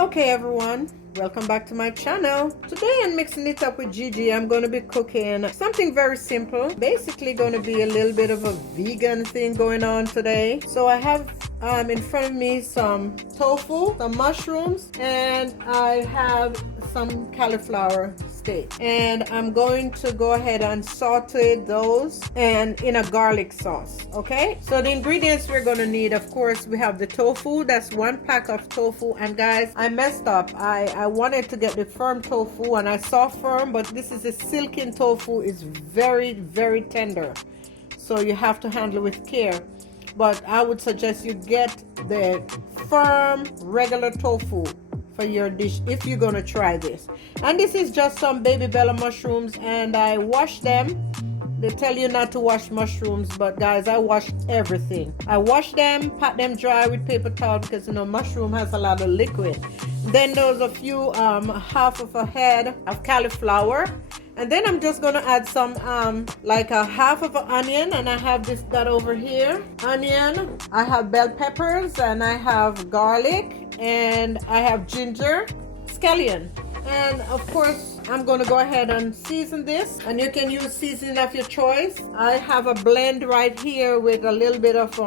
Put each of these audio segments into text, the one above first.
Okay everyone, welcome back to my channel. Today I'm mixing it up with Gigi. I'm going to be cooking something very simple. Basically going to be a little bit of a vegan thing going on today. So I have in front of me some tofu, some mushrooms, and I have some cauliflower steak. And I'm going to go ahead and saute those and in a garlic sauce. Okay, so the ingredients we're going to need, of course, we have the tofu. That's 1 pack of tofu. And guys, I messed up. I wanted to get the firm tofu and I saw firm, but this is a silken tofu. It's very, very tender, so you have to handle it with care. But I would suggest you get the firm regular tofu for your dish if you're gonna try this. And this is just some baby bella mushrooms, and I washed them. They tell you not to wash mushrooms, but guys, I washed everything. I washed them, pat them dry with paper towel because you know mushroom has a lot of liquid. Then there's a few half of a head of cauliflower. And then I'm just gonna add some like a half of an onion, and I have that over here. Onion, I have bell peppers, and I have garlic, and I have ginger, scallion. And of course, I'm gonna go ahead and season this, and you can use seasoning of your choice. I have a blend right here with a little bit of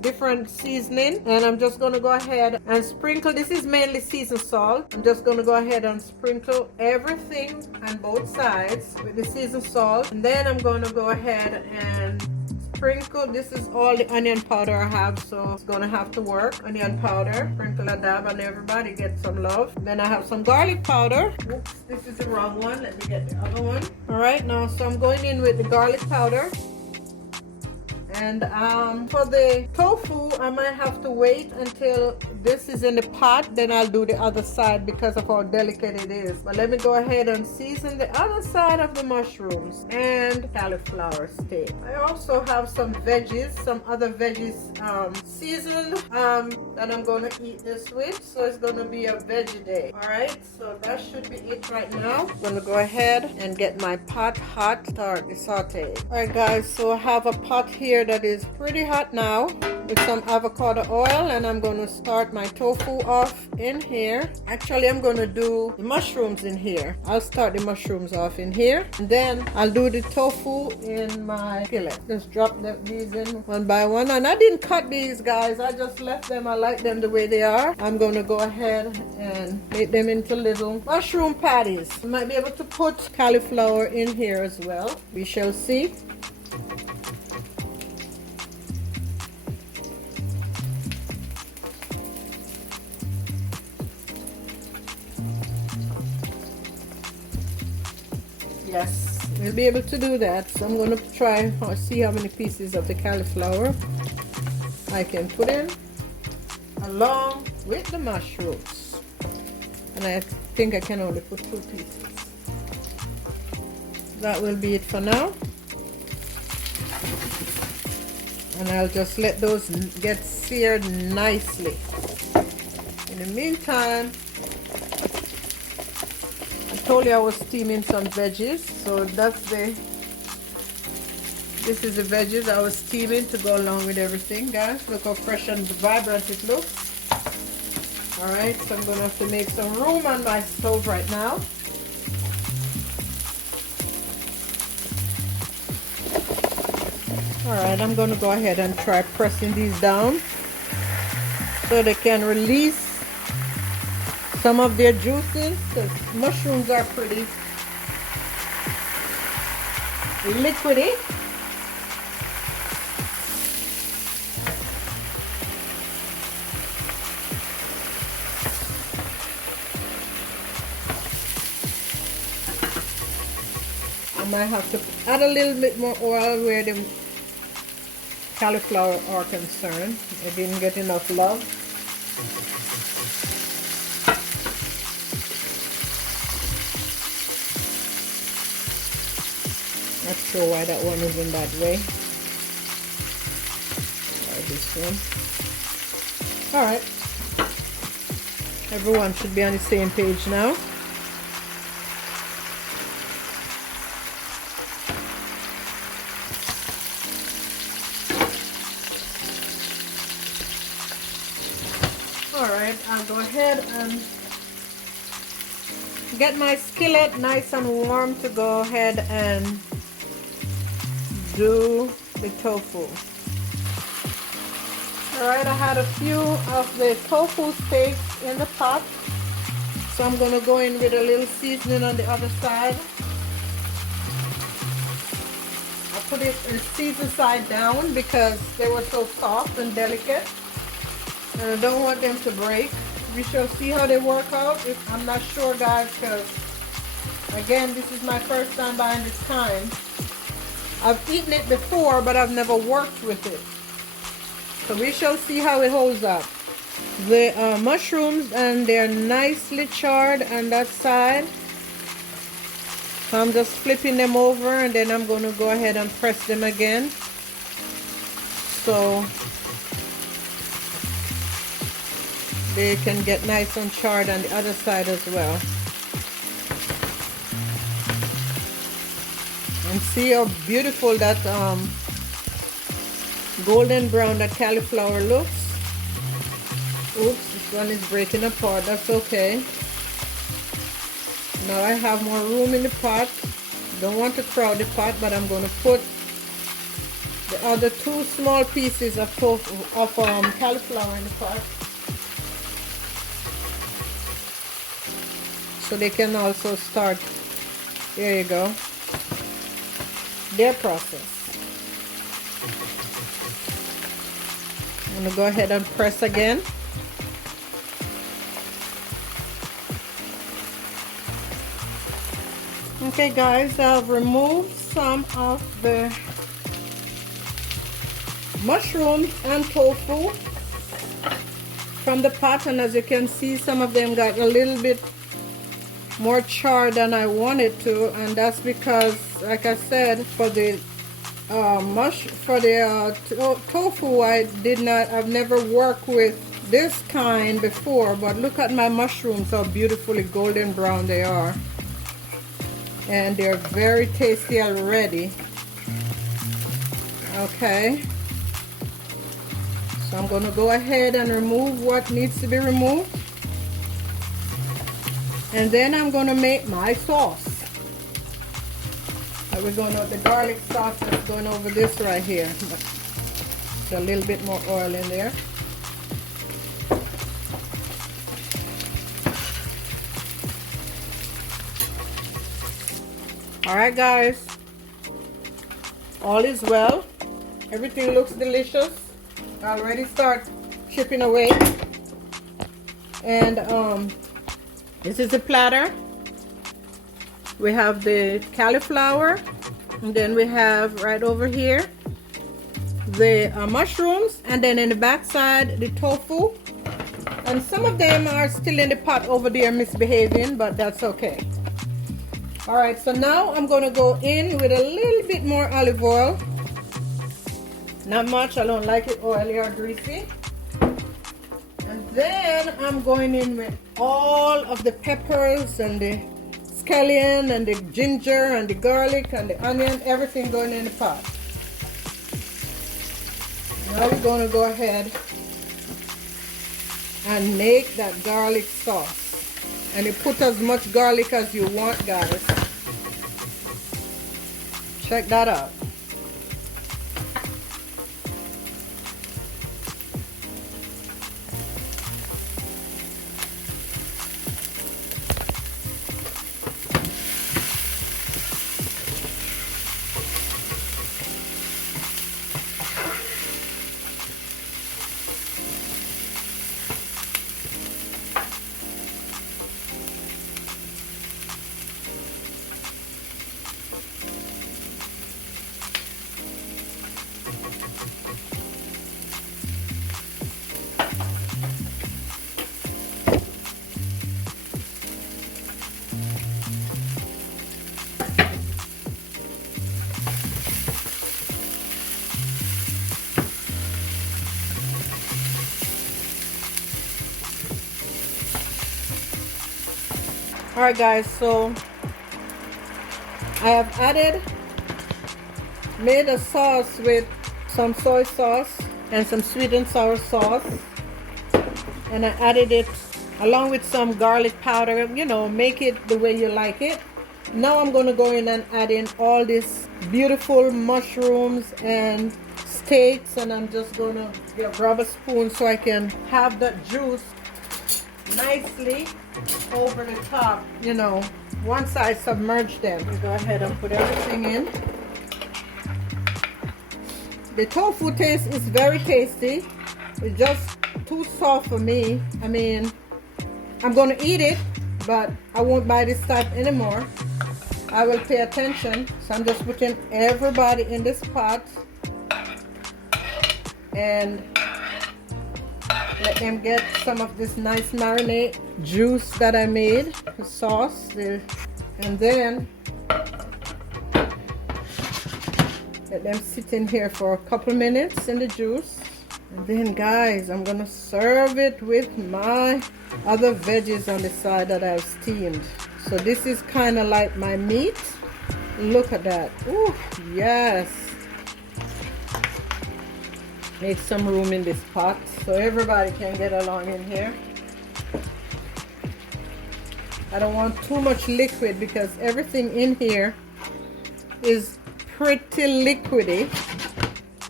different seasoning, and I'm just going to go ahead and sprinkle. This is mainly seasoned salt. I'm just going to go ahead and sprinkle everything on both sides with the seasoned salt, and then I'm going to go ahead and sprinkle. This is all the onion powder I have, so it's going to have to work. Onion powder, sprinkle a dab, and everybody get some love. Then I have some garlic powder. Oops, this is the wrong one. Let me get the other one. All right, now so I'm going in with the garlic powder. And for the tofu, I might have to wait until this is in the pot, then I'll do the other side because of how delicate it is. But let me go ahead and season the other side of the mushrooms and cauliflower steak. I also have some veggies, some other veggies seasoned that I'm going to eat this with. So it's going to be a veggie day. All right, so that should be it right now. I'm going to go ahead and get my pot hot, start the saute. All right guys, so I have a pot here that is pretty hot now with some avocado oil, and I'm going to start my tofu off in here. Actually, I'm going to do the mushrooms in here. I'll start the mushrooms off in here, and then I'll do the tofu in my skillet. Just drop these in one by one, and I didn't cut these guys, I just left them. I like them the way they are. I'm going to go ahead and make them into little mushroom patties. You might be able to put cauliflower in here as well. We shall see. Yes, we'll be able to do that. So I'm going to try or see how many pieces of the cauliflower I can put in along with the mushrooms. And I think I can only put 2 pieces. That will be it for now. And I'll just let those get seared nicely. In the meantime, I told you I was steaming some veggies, so this is the veggies I was steaming to go along with everything. Guys, look how fresh and vibrant it looks. Alright, so I'm going to have to make some room on my stove right now. Alright, I'm going to go ahead and try pressing these down so they can release some of their juices, because mushrooms are pretty liquidy. I might have to add a little bit more oil where the cauliflower are concerned. I didn't get enough love. Not sure why that one is in that way. Try this one. Alright. Everyone should be on the same page now. Alright, I'll go ahead and get my skillet nice and warm to go ahead and do the tofu. Alright, I had a few of the tofu steaks in the pot, so I'm going to go in with a little seasoning on the other side. I put it in season side down because they were so soft and delicate, and I don't want them to break. We shall see how they work out. I'm not sure, guys, because again, this is my first time buying this kind. I've eaten it before, but I've never worked with it. So we shall see how it holds up. The mushrooms, and they're nicely charred on that side. So I'm just flipping them over, and then I'm going to go ahead and press them again. So they can get nice and charred on the other side as well. And see how beautiful that golden brown that cauliflower looks. Oops, this one is breaking apart. That's okay. Now I have more room in the pot. Don't want to crowd the pot, but I'm going to put the other two small pieces of cauliflower in the pot, so they can also start. There you go. Their process. I'm going to go ahead and press again. Okay guys, I've removed some of the mushrooms and tofu from the pot, and as you can see, some of them got a little bit more charred than I wanted to, and that's because, like I said, for the tofu, I've never worked with this kind before, but look at my mushrooms, how beautifully golden brown they are, and they're very tasty already. Okay, so I'm going to go ahead and remove what needs to be removed. And then I'm going to make my sauce. We're going to, the garlic sauce that's going over this right here. There's a little bit more oil in there. Alright guys, all is well. Everything looks delicious. I already start chipping away. And this is the platter. We have the cauliflower, and then we have right over here the mushrooms, and then in the back side the tofu, and some of them are still in the pot over there misbehaving, but that's okay. Alright, so now I'm going to go in with a little bit more olive oil. Not much, I don't like it oily or greasy. And then I'm going in with all of the peppers and the scallion and the ginger and the garlic and the onion, everything going in the pot. Now we're going to go ahead and make that garlic sauce. And you put as much garlic as you want, guys. Check that out. Alright guys, so I have made a sauce with some soy sauce and some sweet and sour sauce, and I added it along with some garlic powder, you know, make it the way you like it. Now I'm going to go in and add in all these beautiful mushrooms and steaks, and I'm just going to grab a spoon so I can have that juice nicely over the top, you know, once I submerge them. We go ahead and put everything in. The tofu taste is very tasty. It's just too soft for me. I mean, I'm going to eat it, but I won't buy this type anymore. I will pay attention. So I'm just putting everybody in this pot and let them get some of this nice marinade juice that I made, the sauce there. And then let them sit in here for a couple minutes in the juice. And then guys, I'm gonna serve it with my other veggies on the side that I've steamed. So this is kind of like my meat. Look at that. Ooh, yes. Make some room in this pot so everybody can get along in here. I don't want too much liquid because everything in here is pretty liquidy.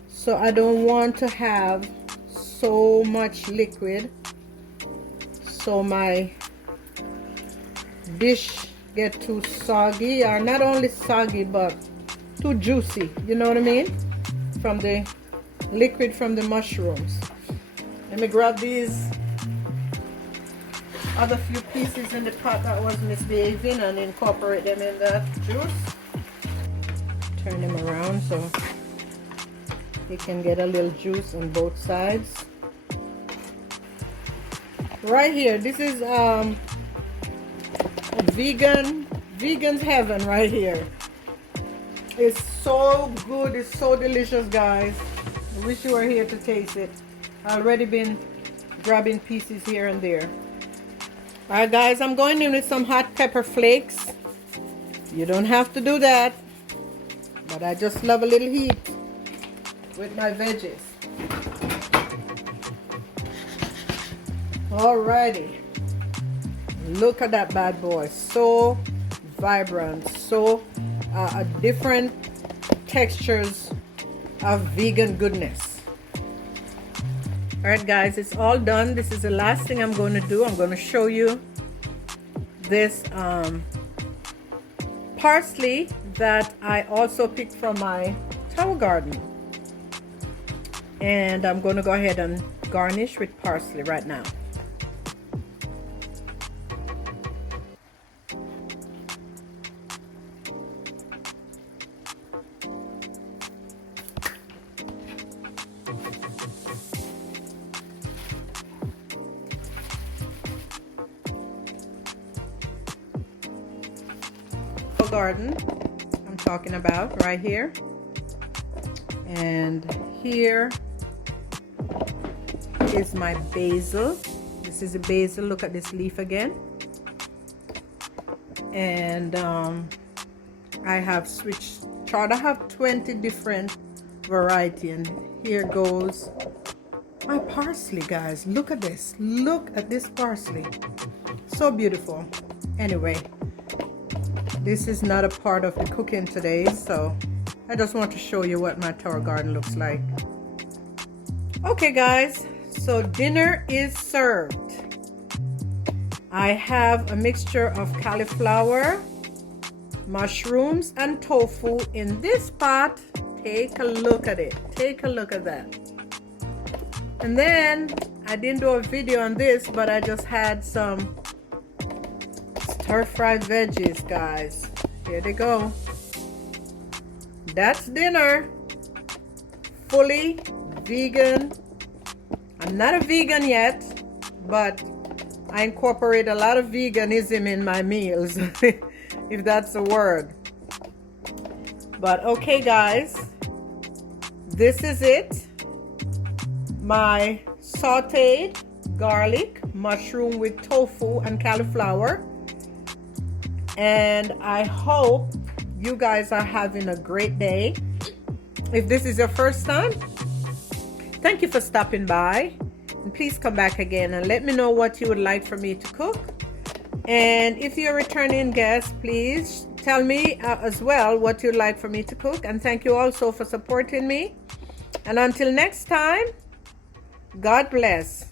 So I don't want to have so much liquid so my dish get too soggy, or not only soggy but too juicy, you know what I mean, from the liquid from the mushrooms. Let me grab these other few pieces in the pot that was misbehaving and incorporate them in the juice. Turn them around so you can get a little juice on both sides. Right here, this is a vegan's heaven right here. It's so good, it's so delicious, guys. I wish you were here to taste it. I've already been grabbing pieces here and there. Alright guys, I'm going in with some hot pepper flakes. You don't have to do that, but I just love a little heat with my veggies. Alrighty, look at that bad boy. So vibrant, so different textures of vegan goodness. Alright guys, it's all done. This is the last thing I'm going to do. I'm going to show you this parsley that I also picked from my tower garden. And I'm going to go ahead and garnish with parsley right now. Garden I'm talking about right here, and here is my basil. This is a basil. Look at this leaf again. And I have switched chard. I have 20 different variety, and here goes my parsley, guys. Look at this. Look at this parsley. So beautiful. Anyway, this is not a part of the cooking today, so I just want to show you what my tower garden looks like. Okay guys, so dinner is served. I have a mixture of cauliflower, mushrooms, and tofu in this pot. Take a look at it. Take a look at that. And then I didn't do a video on this, but I just had some stir-fried veggies, guys. Here they go. That's dinner. Fully vegan. I'm not a vegan yet, but I incorporate a lot of veganism in my meals, if that's a word. But okay guys, this is it. My sauteed garlic, mushroom with tofu and cauliflower. And I hope you guys are having a great day. If this is your first time, thank you for stopping by. And please come back again and let me know what you would like for me to cook. And if you're a returning guest, please tell me as well what you'd like for me to cook. And thank you also for supporting me. And until next time, God bless.